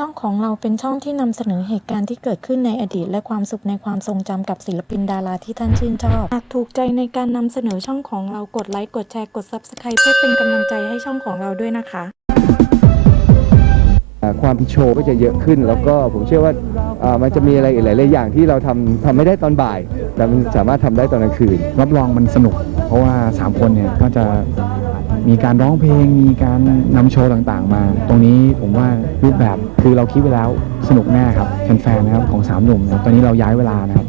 ช่องของเราเป็นช่องที่นำเสนอเหตุการณ์ที่เกิดขึ้นในอดีต และความสุขในความทรงจำกับศิลปินดาราที่ท่านชื่นชอบ หากถูกใจในการนำเสนอช่องของเรากดไลค์กดแชร์กด Subscribe เพื่อเป็นกำลังใจให้ช่องของเราด้วยนะคะ อ่าความโชว์ก็จะเยอะขึ้น แล้วก็ผมเชื่อว่าอ่ามันจะมีอะไรอีกหลายๆอย่างที่เราทำทำไม่ได้ตอนบ่าย แต่มันสามารถทำได้ตอนกลางคืน รับรองมันสนุก เพราะว่า 3 คนเนี่ยก็จะมีการร้องเพลง มีการนำโชว์ต่างๆมา ตรงนี้ผมว่ารูปแบบ คือเราคิดไว้แล้วสนุกแน่ครับแฟนๆนะครับของสามหนุ่มนะครับตอนนี้เราย้ายเวลานะครับ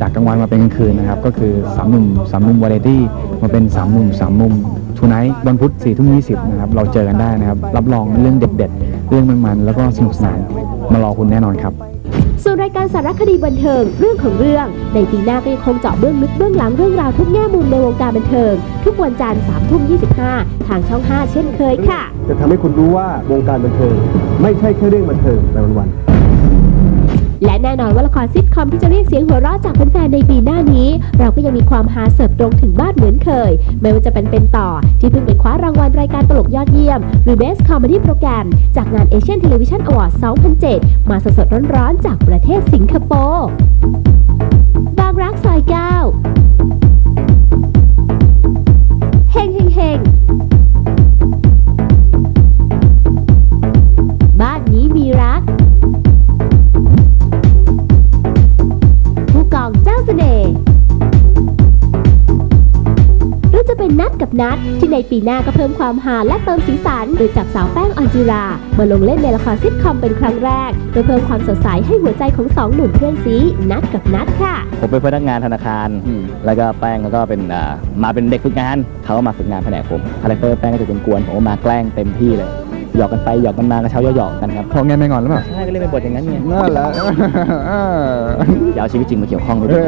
จากกลางวันมาเป็นกลางคืนนะครับก็คือสามหนุ่มสามมุมวาไรตี้มาเป็นสามหนุ่มสามมุมทูไนท์วันพุธสี่ทุ่มยี่สิบนะครับเราเจอกันได้นะครับรับรองเรื่องเด็ด ๆ เรื่องมันๆแล้วก็สนุกสนานมารอคุณแน่นอนครับ ส่วนรายการสารคดีบันเทิงเรื่องของเรื่อง ในปีหน้าก็ยังคงเจาะเบื้องลึกเบื้องหลังเรื่องราวทุกแง่มุมในวงการบันเทิง ทุกวันจันทร์สามทุ่ม25ทางช่อง 5 เช่นเคยค่ะ จะทำให้คุณรู้ว่าวงการบันเทิง ไม่ใช่แค่เรื่องบันเทิงแต่วันๆ และแน่นอนว่าละครซิทคอมที่จะเรียกเสียงหัวเราะจากแฟนๆในปีหน้านี้ เราก็ยังมีความฮาเสิร์ฟตรงถึงบ้านเหมือนเคย ไม่ว่าจะเป็นเป็นต่อ ที่เพิ่งไปคว้ารางวัลรายการตลกยอดเยี่ยม หรือ Best Comedy Program จากงาน Asian Television Award 2007 มาสดๆร้อนๆจากประเทศสิงคโปร์ เป็นนัดกับนัด ที่ในปีหน้าก็เพิ่มความฮาและเติมสีสันโดยจับสาวแป้งออนจิรา มาลงเล่นในละครซิทคอมเป็นครั้งแรกเพื่อเพิ่มความสดใสให้หัวใจของสองหนุ่มเพื่อนซีนัดกับนัดค่ะ ผมเป็นพนักงานธนาคาร แล้วก็แป้งแล้วก็เป็นอ่ามาเป็นเด็กฝึกงานเขาก็มาฝึกงานแผนกผมคาแรคเตอร์แป้งก็จะเป็นกวนผมก็มาแกล้งเต็มที่เลย หยอกกันไปหยอกกันมากระเช้าหยอกๆกันครับพอแงนไปก่อนหรือเปล่าใช่ก็เล่นเป็นบทอย่างนั้นไงนั่นแหละ อย่าเอาชีวิตจริงมาเกี่ยวข้องด้วย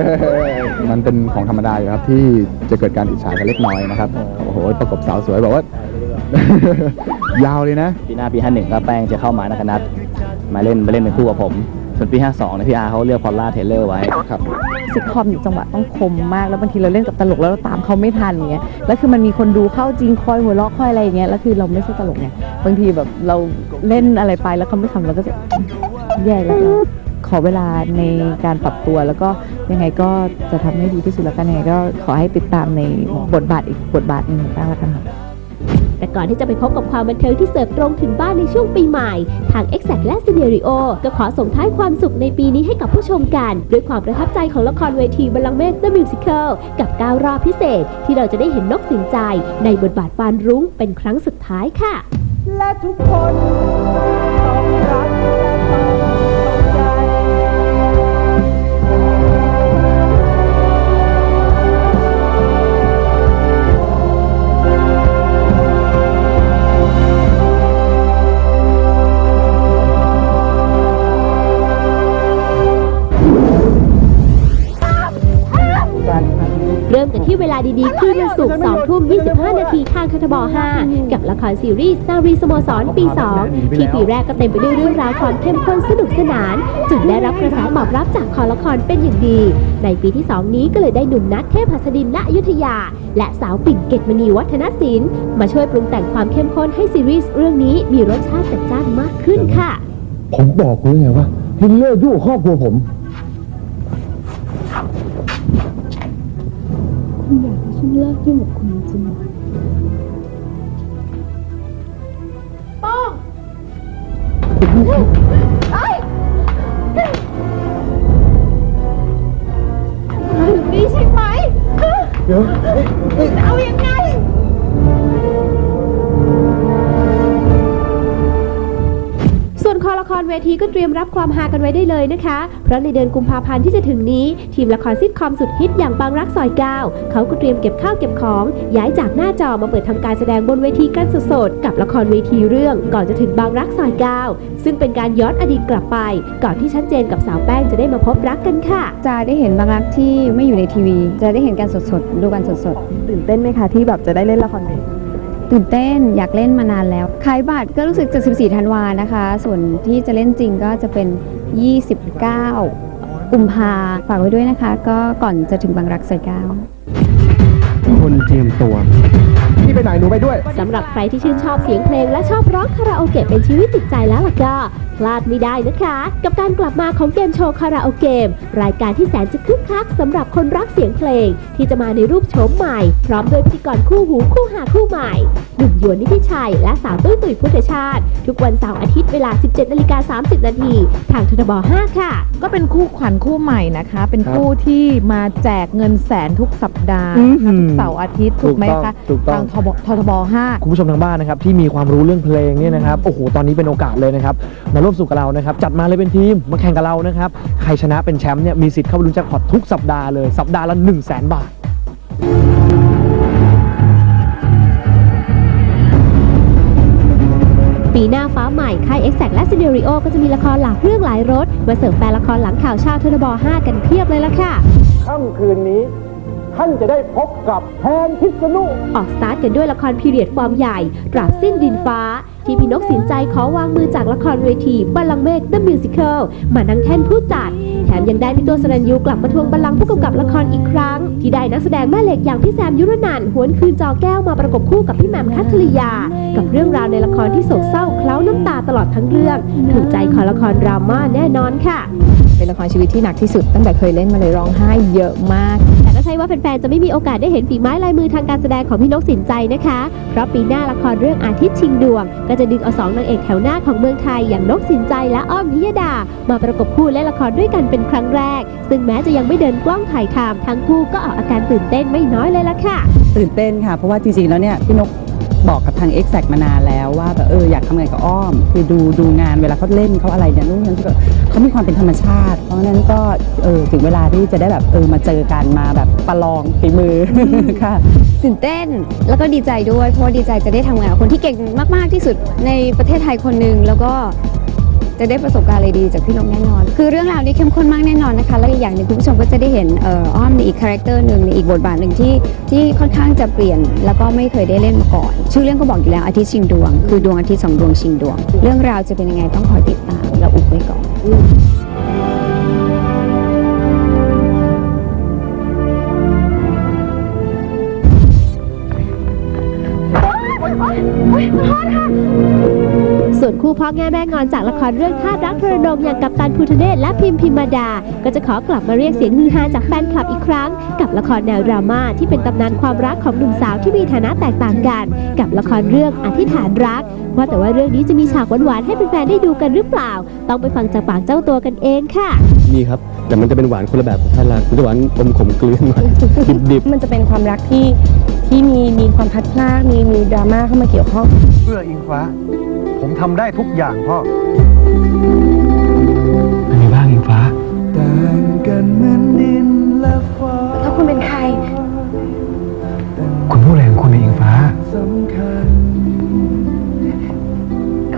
มันเป็นของธรรมดาอยู่ครับที่จะเกิดการอิจฉากันเล็กน้อยนะครับโอ้โหประกบสาวสวยบอกว่า ยาวเลยนะ ปีหน้าปี51ก็แป้งจะเข้ามานักนัดมาเล่นมาเล่นเป็นคู่กับผม ส่วนปี 52เนี่ยพี่อาร์เขาเลือกพอลล่าเทเลอร์ไว้ครับซิทคอมอยู่จังหวะต้องคมมาก แล้วบางทีเราเล่นกับตลกแล้วเราตามเขาไม่ทันอย่างเงี้ยแล้วคือมันมีคนดูเข้าจริงคอยหัวเราะคอยอะไรอย่างเงี้ยแล้วคือเราไม่ใช่ตลกไงบางทีแบบเราเล่นอะไรไปแล้วเขาไม่ทำเราก็จะแย่แล้วก็ขอเวลาในการปรับตัวแล้วก็ยังไงก็จะทำให้ดีที่สุดแล้วกันยังไงก็ขอให้ติดตามในบทบาทอีกบทบาทหนึ่งของแป้งแล้วกันค่ะ แต่ก่อนที่จะไปพบกับความบันเทิงที่เสิร์ฟตรงถึงบ้านในช่วงปีใหม่ ทาง Exact และ Scenario ก็ขอส่งท้ายความสุขในปีนี้ให้กับผู้ชมกัน ด้วยความประทับใจของละครเวทีบัลลังก์เมฆ The Musical กับ9รอบพิเศษ ที่เราจะได้เห็นนกสินใจ ในบทบาทปานรุ้งเป็นครั้งสุดท้ายค่ะ และทุกคน กันที่เวลาดีๆ คืนวันศุกร์2ทุ่ม 25 นาทีทางคทบ 5 กับละครซีรีส์นารีสโมสรปี 2 ที่ปีแรกก็เต็มไปด้วยเรื่องราวความเข้มข้นสนุกสนานจนได้รับกระแสตอบรับจากคอละครเป็นอย่างดี ในปีที่ 2 นี้ก็เลยได้หนุ่มนัทเทพหัสดินณอยุธยา และสาวปิ่นเกตมณีวัฒนศิลป์มาช่วยปรุงแต่งความเข้มข้นให้ซีรีส์เรื่องนี้มีรสชาติจัดจ้านมากขึ้นค่ะ ผมบอกคุณแล้วไงว่าให้เลิกยุ่งกับครอบครัวผม อยากให้ฉันเลิกยุ่งกับคุณจริงเดี๋ยวส่วนคอละค รเวทีก็เตรียมรับความฮากันไว้ได้เลยนะคะ เพราะในเดือนกุมภาพันธ์ที่จะถึงนี้ ทีมละครซิทคอมสุดฮิตอย่างบางรักซอยเก้าเขาก็เตรียมเก็บข้าวเก็บของ ย้ายจากหน้าจอมาเปิดทำการแสดงบนเวทีกันสดๆกับละครเวทีเรื่องก่อนจะถึงบางรักซอยเก้าซึ่งเป็นการย้อนอดีตกลับไป ก่อนที่ชัดเจนกับสาวแป้งจะได้มาพบรักกันค่ะ จะได้เห็นบางรักที่ไม่อยู่ในทีวี จะได้เห็นกันสดๆดูกันสดตื่นเต้นไหมคะที่แบบจะได้เล่นละครเวทีๆ ตื่นเต้นอยากเล่นมานานแล้ว ขายบัตรก็รู้สึกจะ14ธันวานะคะ ส่วนที่จะเล่นจริงก็จะเป็น 29 กุมภาฝากไว้ด้วยนะคะ ก็ก่อนจะถึงบางรักซอยเก้าคนเตรียมตัว พี่ไปไหนหนูไปด้วย สำหรับใครที่ชื่นชอบเสียงเพลงและชอบร้องคาราโอเกะเป็นชีวิตจิตใจแล้วล่ะก็พลาดไม่ได้นะคะ กับการกลับมาของเกมโชว์คาราโอเกะรายการที่แสนจะคึกคักสำหรับคนรักเสียงเพลง ที่จะมาในรูปโฉมใหม่ พร้อมด้วยพิธีกรคู่หูคู่หาคู่ใหม่หนุ่มหยวนนิติชัย และสาวตุ้ยตุ้ยพุทธชาติ ทุกวันเสาร์อาทิตย์เวลา 17นาฬิกา30 นาทีทางททบ 5 ค่ะ ก็เป็นคู่ขวัญคู่ใหม่นะคะ เป็นครับคู่ที่มาแจกเงินแสนทุกสัปดาห์อื้อนะคะหือทุกเสาร์อาทิตย์ถูกไหมคะถูกต้องทางทบททบห้าคุณผู้ชมทางบ้านนะครับที่มีความรู้เรื่องเพลงเนี่ยนะครับโอ้โหตอนนี้เป็นโอกาสเลยนะครับมาร่วมสนุกกับเรานะครับจัดมาเลยเป็นทีมมาแข่งกับเรานะครับใครชนะเป็นแชมป์เนี่ยมีสิทธิ์เข้าไปลุ้นแจ็คพอตทุกสัปดาห์เลยสัปดาห์ละ 1 0 0 0 0แสนบาท ปีหน้าฟ้าใหม่ค่าย Exact และ Scenario ก็จะมีละครหลากเรื่องหลายรสมาเสริมแฟนละครหลังข่าวชาวททบ5กันเพียบเลยละค่ะ ค่ำคืนนี้ ท่านจะได้พบกับแทนพิษณุออกสตาร์ทกันด้วยละครพีเรียดฟอร์มใหญ่ตราบสิ้นดินฟ้า ที่พี่นกสินใจขอวางมือจากละครเวทีบัลลังก์เมฆ The Musical มานั่งแท่นผู้จัด แถมยังได้พี่ตัวสรัญยูกลับมาทวงบัลลังก์ผู้กำกับละครอีกครั้ง ที่ได้นักแสดงแม่เหล็กอย่างพี่แซมยุรนันท์หวนคืนจอแก้วมาประกบคู่กับพี่แหม่มคัทธริยา กับเรื่องราวในละครที่โศกเศร้าเคล้าน้ำตาตลอดทั้งเรื่องถูกใจคอละครดราม่าแน่นอนค่ะ ละครชีวิตที่หนักที่สุด ตั้งแต่เคยเล่นมาเลยร้องไห้เยอะมาก แต่ก็ใช่ว่าแฟนๆจะไม่มีโอกาสได้เห็นฝีไม้ลายมือทางการแสดงของพี่นกสินใจนะคะ เพราะปีหน้าละครเรื่องอาทิตย์ชิงดวง ก็จะดึงเอาสองนางเอกแถวหน้าของเมืองไทยอย่างนกสินใจและอ้อมนิยดา มาประกบคู่เล่นละครด้วยกันเป็นครั้งแรก ซึ่งแม้จะยังไม่เดินกล้องถ่ายทำทั้งคู่ก็ออกอาการตื่นเต้นไม่น้อยเลยล่ะค่ะ ตื่นเต้นค่ะ เพราะว่าจริงๆ แล้วเนี่ยพี่นก บอกกับทาง e x a c t มานานแล้วว่าแบบเอออยากทำงานกับอ้อม คือดูดูงานเวลาเขาเล่นเขาอะไรเนี่ยนู่นนั่นก็เขามีความเป็นธรรมชาติ เพราะฉะนั้นก็เออถึงเวลาที่จะได้แบบเออมาเจอกันมาแบบประลองฝีมือค่ะ ตื่นเต้นแล้วก็ดีใจด้วย เพราะว่าดีใจจะได้ทำงานกับคนที่เก่งมาก ๆ ที่สุดในประเทศไทยคนหนึ่งแล้วก็ จะได้ประสบการณ์อะไรดีจากพี่นกแน่นอน คือเรื่องราวนี้เข้มข้นมากแน่นอนนะคะ แล้วอีกอย่างหนึ่งคุณผู้ชมก็จะได้เห็นอ้อมในอีกคาแรคเตอร์หนึ่งในอีกบทบาทหนึ่งที่ที่ค่อนข้างจะเปลี่ยน แล้วก็ไม่เคยได้เล่นมาก่อน ชื่อเรื่องก็บอกอยู่แล้วอาทิตย์ชิงดวง คือดวงอาทิตย์สองดวงชิงดวง เรื่องราวจะเป็นยังไงต้องคอยติดตามและอุบไว้ก่อน ส่วนคู่พ่อแง่แม่งอนจากละครเรื่องธาตุรักเทรนงอย่างกัปตันภูทะเนศและพิมพิมมาดา ก็จะขอกลับมาเรียกเสียงฮือฮาจากแฟนคลับอีกครั้ง กับละครแนวดราม่าที่เป็นตำนานความรักของหนุ่มสาวที่มีฐานะแตกต่างกัน กับละครเรื่องอธิษฐานรัก ว่าแต่ว่าเรื่องนี้จะมีฉากหวานๆให้แฟนๆได้ดูกันหรือเปล่า ต้องไปฟังจากปากเจ้าตัวกันเองค่ะ มีครับ แต่มันจะเป็นหวานคนละแบบกับท่านละมันจะหวานอมขมกลืนหน่อยดิบมันจะเป็นความรักที่ที่มีมีความพัดพลากมีมีดราม่าเข้ามาเกี่ยวข้องเพื่ออิงฟ้า ผมทำได้ทุกอย่างพ่อเป็นไงบ้างอิงฟ้าถ้าคุณเป็นใคร คุณพูดอะไรของคุณในอิงฟ้า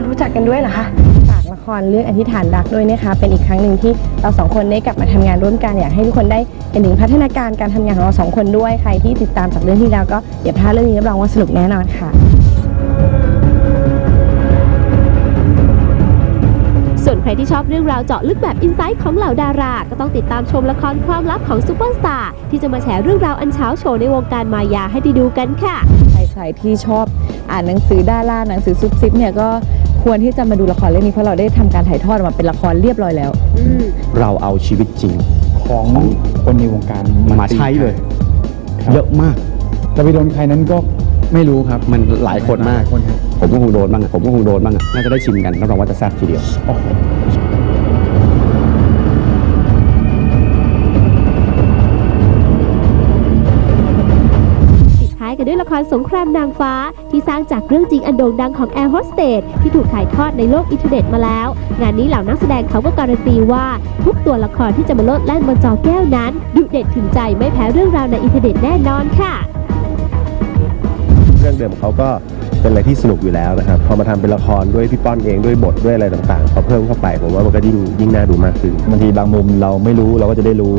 รู้จักกันด้วยเหรอคะ ฝากละครเรื่องอธิษฐานรักด้วยนะคะ เป็นอีกครั้งหนึ่งที่เราสองคนได้กลับมาทำงานร่วมกันอยากให้ทุกคนได้เห็นถึงพัฒนาการการทำงานของเราสองคนด้วยใครที่ติดตามจากเรื่องที่แล้วก็อย่าพลาดเรื่องนี้รับรองว่าสนุกแน่นอนค่ะ ส่วนใครที่ชอบเรื่องราวเจาะลึกแบบอินไซต์ของเหล่าดารา ก็ต้องติดตามชมละครความลับของซูเปอร์สตาร์ที่จะมาแฉเรื่องราวอันเช้าโชว์ในวงการมายาให้ได้ดูกันค่ะ ใครๆที่ชอบอ่านหนังสือดาราหนังสือซุบซิบเนี่ยก็ควรที่จะมาดูละครเรื่องนี้เพราะเราได้ทำการถ่ายทอดออกมาเป็นละครเรียบร้อยแล้ว เราเอาชีวิตจริงของคนในวงการมาใช้เลยเยอะมาก จะไปโดนใครนั้นก็ไม่รู้ครับ มันหลายคนมากคนครับ ผมก็คงโดนบ้างอะผมก็คงโดนบ้างอะน่าจะได้ชิมกันรับรองว่าจะแซ่บทีเดียวโอ้โหปิดท้ายกันด้วยละครสงครามนางฟ้า ที่สร้างจากเรื่องจริงอันโด่งดังของแอร์โฮสเตสที่ถูกถ่ายทอดในโลกอินเทอร์เน็ตมาแล้ว งานนี้เหล่านักแสดงเขาก็การันตีว่า ทุกตัวละครที่จะมาโลดแล่นบนจอแก้วนั้นดุเด็ดถึงใจไม่แพ้เรื่องราวในอินเทอร์เน็ตแน่นอนค่ะ เรื่องเดิมเขาก็ เป็นอะไรที่สนุกอยู่แล้วนะครับพอมาทำเป็นละครด้วยพี่ป้อนเองด้วยบทด้วยอะไรต่างๆพอเพิ่มเข้าไปผมว่ามันก็ยิ่งยิ่งน่าดูมากขึ้น บางทีบางมุมเราไม่รู้เราก็จะได้รู้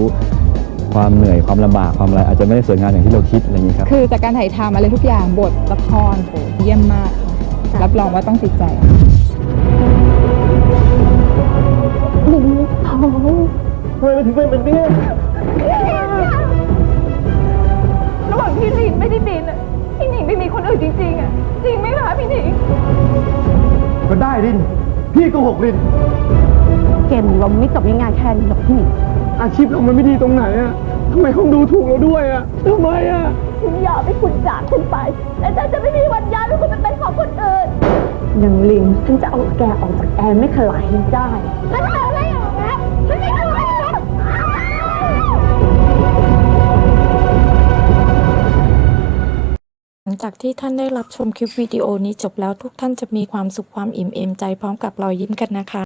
ความเหนื่อยความลำบากความอะไรอาจจะไม่ได้สวยงามอย่างที่เราคิดอะไรอย่างนี้ครับ คือจากการถ่ายทำอะไรทุกอย่างบทละครโหเยี่ยมมากค่ะรับรองว่าต้องติดใจระหว่างที่ลินไม่ได้บินพี่หนิงไปมีคนอื่น ริงๆอะจริงไหมคะพี่หนิงก็ได้ริน พี่โก็หกริน เกมเราไม่จบง่ายๆแค่นี้หรอกพี่หนิงอาชีพเรามันไม่ดีตรงไหนอะทำไมเขาดูถูกเราด้วยอะทำไมอะฉันยอมให้คุณจากฉันไปแต่ฉันจะไม่มีวันยอมให้คุณไปเป็นของคนอื่นนางลิงฉันจะเอาแกออกจากแอร์ไม่ขลายให้ได้ จากที่ท่านได้รับชมคลิปวิดีโอนี้จบแล้วทุกท่านจะมีความสุขความอิ่มเอมใจพร้อมกับรอยยิ้มกันนะคะ